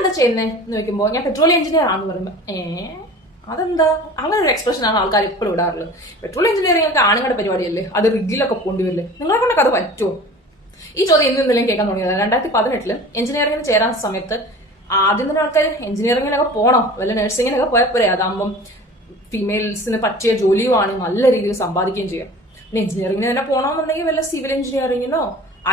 എന്താ ചെയ്യുന്നേ എന്ന് ചോദിക്കുമ്പോൾ ഞാൻ പെട്രോളിയം എഞ്ചിനീയർ ആണെന്ന് പറയുമ്പോൾ അതെന്താ അങ്ങനെ ഒരു എക്സ്പ്രഷൻ ആണ് ആൾക്കാർ എപ്പോഴും ഇടാറുള്ളത്. പെട്രോൾ എഞ്ചിനീയറിംഗ് ഒക്കെ ആണുങ്ങളുടെ പരിപാടിയല്ലേ, അത് റിഗിലൊക്കെ കൊണ്ടുവരില്ലേ, നിങ്ങളെ കൊണ്ടൊക്കെ അത് പറ്റുമോ? ഈ ചോദ്യം എന്തെങ്കിലും കേൾക്കാൻ തുടങ്ങിയത് 2018 എഞ്ചിനീയറിംഗിന് ചേരാൻ സമയത്ത് ആദ്യം തന്നെ ആൾക്കാർ എഞ്ചിനീയറിംഗിനൊക്കെ പോകണം, വല്ല നഴ്സിംഗിനൊക്കെ പോയപ്പോഴേ അതാകുമ്പം ഫീമെയിൽസിന് പറ്റിയ ജോലിയുമാണ്, നല്ല രീതിയിൽ സമ്പാദിക്കുകയും ചെയ്യാം. പിന്നെ എഞ്ചിനീയറിംഗിന് തന്നെ പോകണമെന്നുണ്ടെങ്കിൽ വല്ല സിവിൽ എഞ്ചിനീയറിംഗിനോ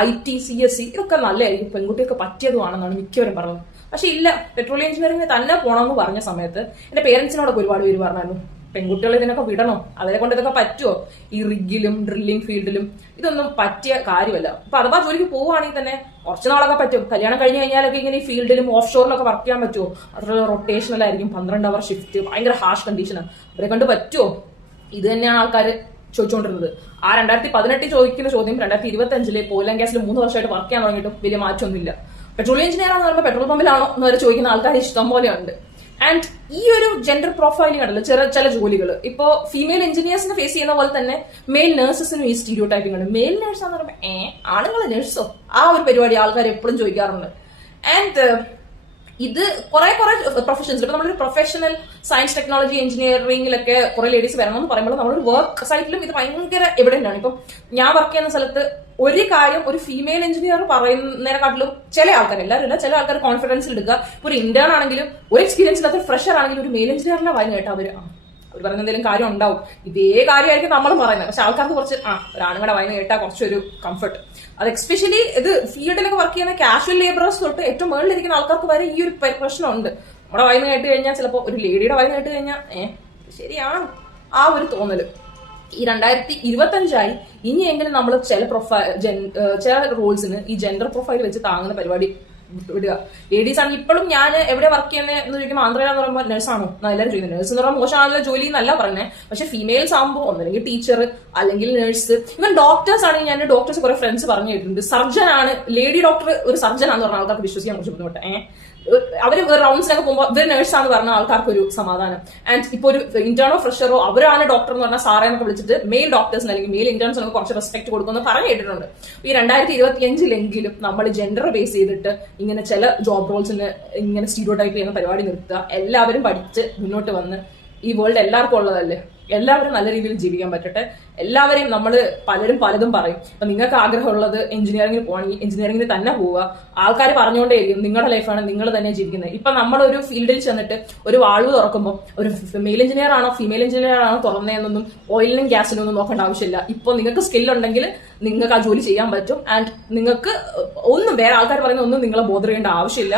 IT CSE ഇതൊക്കെ നല്ലതായിരിക്കും, പെൺകുട്ടിയൊക്കെ പറ്റിയതുമാണെന്നാണ് മിക്കവരും പറഞ്ഞത്. പക്ഷെ ഇല്ല, പെട്രോളിയം എഞ്ചിനീയറിംഗിന് തന്നെ പോകണമെന്ന് പറഞ്ഞ സമയത്ത് എന്റെ പേരൻസിനോടൊക്കെ ഒരുപാട് പേര് പറഞ്ഞായിരുന്നു പെൺകുട്ടികൾ ഇതിനൊക്കെ വിടണോ, അവരെ കൊണ്ട് ഇതൊക്കെ പറ്റുമോ, ഈ റിഗിലും ഡ്രില്ലിംഗ് ഫീൽഡിലും ഇതൊന്നും പറ്റിയ കാര്യമല്ല. അപ്പൊ അഥവാ ജോലിക്ക് പോവുകയാണെങ്കിൽ തന്നെ കുറച്ച് നാളൊക്കെ പറ്റും, കല്യാണം കഴിഞ്ഞ് കഴിഞ്ഞാലൊക്കെ ഇങ്ങനെ ഈ ഫീൽഡിലും ഓഫ് ഷോറിലൊക്കെ വർക്ക് ചെയ്യാൻ പറ്റുമോ? അത്ര റൊട്ടേഷണലായിരിക്കും, 12 hour ഷിഫ്റ്റ്, ഭയങ്കര ഹാർഷ് കണ്ടീഷനാണ്, അവരെ കൊണ്ട് പറ്റുമോ? ഇത് തന്നെയാണ് ആൾക്കാർ ചോദിച്ചുകൊണ്ടിരുന്നത്. ആ 2018 ചോദിക്കുന്ന ചോദ്യം 2025 ഓയിൽ ആൻഡ് ഗ്യാസിൽ 3 വർഷമായിട്ട് വർക്ക് ചെയ്യാൻ തുടങ്ങിയിട്ടും വലിയ മാറ്റമൊന്നുമില്ല. പെട്രോളിയം എഞ്ചിനീയർ ആണെന്ന് പറയുമ്പോൾ പെട്രോൾ പമ്പിലാണോ എന്ന് വരെ ചോദിക്കുന്ന ആൾക്കാർ ഇഷ്ടം പോലെയുണ്ട്. ആൻഡ് ഈ ഒരു ജെൻഡർ പ്രൊഫൈലിംഗ് ഉണ്ടല്ലോ, ചില ജോലികൾ ഇപ്പോ ഫീമെയിൽ എഞ്ചിനീയേഴ്സിനെ ഫേസ് ചെയ്യുന്ന പോലെ തന്നെ മെയിൽ നഴ്സസിനും ഈ സ്റ്റീരിയോ ടൈപ്പിംഗ് ഉണ്ട്. മെയിൽ നഴ്സ് എന്ന് പറയുമ്പോൾ ആണുങ്ങൾ നഴ്സോ, ആ ഒരു പരിപാടി ആൾക്കാർ എപ്പോഴും ചോദിക്കാറുണ്ട്. ആൻഡ് ഇത് കുറെ പ്രൊഫഷൻസ്, ഇപ്പൊ നമ്മളൊരു പ്രൊഫഷണൽ സയൻസ് ടെക്നോളജി എഞ്ചിനീയറിംഗിലൊക്കെ കുറെ ലേഡീസ് വരണമെന്ന് പറയുമ്പോൾ നമ്മളൊരു വർക്ക് സൈറ്റിലും ഇത് ഭയങ്കര എവിഡന്റ് ആണ്. ഇപ്പം ഞാൻ വർക്ക് ചെയ്യുന്ന സ്ഥലത്ത് ഒരു കാര്യം ഒരു ഫീമെയിൽ എഞ്ചിനീയർ പറയുന്നതിനെക്കാട്ടിലും ചില ആൾക്കാർ, എല്ലാവരും ഇല്ല, ചില ആൾക്കാർ കോൺഫിഡൻസിൽ എടുക്കുക. ഒരു ഇന്റേൺ ആണെങ്കിലും ഒരു എക്സ്പീരിയൻസ് ഇല്ലാത്ത ഫ്രഷർ ആണെങ്കിലും ഒരു മെയിൽ എഞ്ചിനീയറിന്റെ വായന കേട്ടോ അവർ പറയുന്ന എന്തെങ്കിലും കാര്യം ഉണ്ടാവും, ഇതേ കാര്യമായിരിക്കും നമ്മളും പറയുന്നത്. പക്ഷെ ആൾക്കാർക്ക് കുറച്ച് ഒരാണുങ്ങളുടെ വായന കേട്ടാൽ കുറച്ചൊരു കംഫർട്ട്. അത് എക്സ്പെഷ്യലി ഇത് ഫീൽഡിലൊക്കെ വർക്ക് ചെയ്യുന്ന കാഷ്വൽ ലേബറേഴ്സ് തൊട്ട് ഏറ്റവും മുകളിലിരിക്കുന്ന ആൾക്കാർക്ക് വരെ ഈ ഒരു പ്രശ്നമുണ്ട്. നമ്മുടെ വായന കേട്ട് കഴിഞ്ഞാൽ ചിലപ്പോൾ ഒരു ലേഡിയുടെ വായന കേട്ട് കഴിഞ്ഞാൽ ശരിയാണ് ആ ഒരു തോന്നല്. ഈ 2025 ഇനിയെങ്കിലും നമ്മൾ ചില റോൾസിന് ഈ ജെൻഡർ പ്രൊഫൈൽ വെച്ച് താങ്ങുന്ന പരിപാടി വിടുക. ലേഡീസ് ആണ് ഇപ്പോഴും ഞാൻ എവിടെ വർക്ക് ചെയ്യുന്നത് എന്ന് ചോദിക്കുമ്പോൾ ആന്ധ്രയിലെന്ന് പറയുമ്പോൾ നഴ്സാണോ എല്ലാവരും ചോദിക്കുന്നത്. നഴ്സ് എന്ന് പറയുമ്പോൾ മോശമാണല്ലോ ജോലി എന്നല്ല പറയുന്നത്, പക്ഷെ ഫീമെയിൽസ് ആകുമ്പോൾ ഒന്നല്ലെങ്കിൽ ടീച്ചർ അല്ലെങ്കിൽ നഴ്സ്, ഇവൻ ഡോക്ടേഴ്സ് ആണെങ്കിൽ ഞാൻ ഡോക്ടേഴ്സ് കുറെ ഫ്രണ്ട്സ് പറഞ്ഞു കേട്ടിട്ടുണ്ട്. സർജൻ ആണ്, ലേഡി ഡോക്ടർ ഒരു സർജൻ ആണെന്ന് പറഞ്ഞ ആൾക്കാർക്ക് വിശ്വസിക്കാൻ കുറച്ച് ബുദ്ധിമുട്ട്. അവര് റൗണ്ട്സിനൊക്കെ പോകുമ്പോൾ ഇവർ നഴ്സാന്ന് പറഞ്ഞ ആൾക്കാർക്ക് ഒരു സമാധാനം. ആൻഡ് ഇപ്പൊ ഒരു ഇന്റേണോ ഫ്രഷറോ അവരാണ് ഡോക്ടർ എന്ന് പറഞ്ഞാൽ സാറേ എന്നൊക്കെ വിളിച്ചിട്ട് മെയിൽ ഡോക്ടേഴ്സിന് അല്ലെങ്കിൽ മെയിൽ ഇന്റേൺസിനൊക്കെ കുറച്ച് റെസ്പെക്ട് കൊടുക്കുമെന്ന് പറഞ്ഞു കേട്ടിട്ടുണ്ട്. ഈ 2025 നമ്മൾ ജെൻഡർ ബേസ് ചെയ്തിട്ട് ഇങ്ങനെ ചില ജോബ് റോൾസിന് ഇങ്ങനെ സ്റ്റീരിയോടൈപ്പ് ചെയ്യുന്ന പരിപാടി നിർത്തുക. എല്ലാവരും പഠിച്ച് മുന്നോട്ട് വന്ന്, ഈ വേൾഡ് എല്ലാവർക്കും ഉള്ളതല്ലേ, എല്ലാവരും നല്ല രീതിയിൽ ജീവിക്കാൻ പറ്റട്ടെ. എല്ലാവരെയും പലരും പലതും പറയും. അപ്പൊ നിങ്ങൾക്ക് ആഗ്രഹമുള്ളത് എഞ്ചിനീയറിംഗിന് പോകണമെങ്കിൽ എഞ്ചിനീയറിംഗിന് തന്നെ പോവുക. ആൾക്കാർ പറഞ്ഞുകൊണ്ടേയിരിക്കും നിങ്ങളുടെ ലൈഫാണ്, നിങ്ങൾ തന്നെ ജീവിക്കുന്നത്. ഇപ്പൊ നമ്മളൊരു ഫീൽഡിൽ ചെന്നിട്ട് ഒരു വാൾവ് തുറക്കുമ്പോൾ ഒരു മെയിൽ എഞ്ചിനീയർ ആണോ ഫീമെയിൽ എഞ്ചിനീയർ ആണോ തുറന്നതെന്നൊന്നും ഓയിലിനും ഗ്യാസിനും ഒന്നും നോക്കേണ്ട ആവശ്യമില്ല. ഇപ്പൊ നിങ്ങൾക്ക് സ്കില്ലുണ്ടെങ്കിൽ നിങ്ങൾക്ക് ആ ജോലി ചെയ്യാൻ പറ്റും. ആൻഡ് നിങ്ങൾക്ക് വേറെ ആൾക്കാർ പറയുന്ന ഒന്നും നിങ്ങളെ ബോധർ ചെയ്യേണ്ട ആവശ്യമില്ല.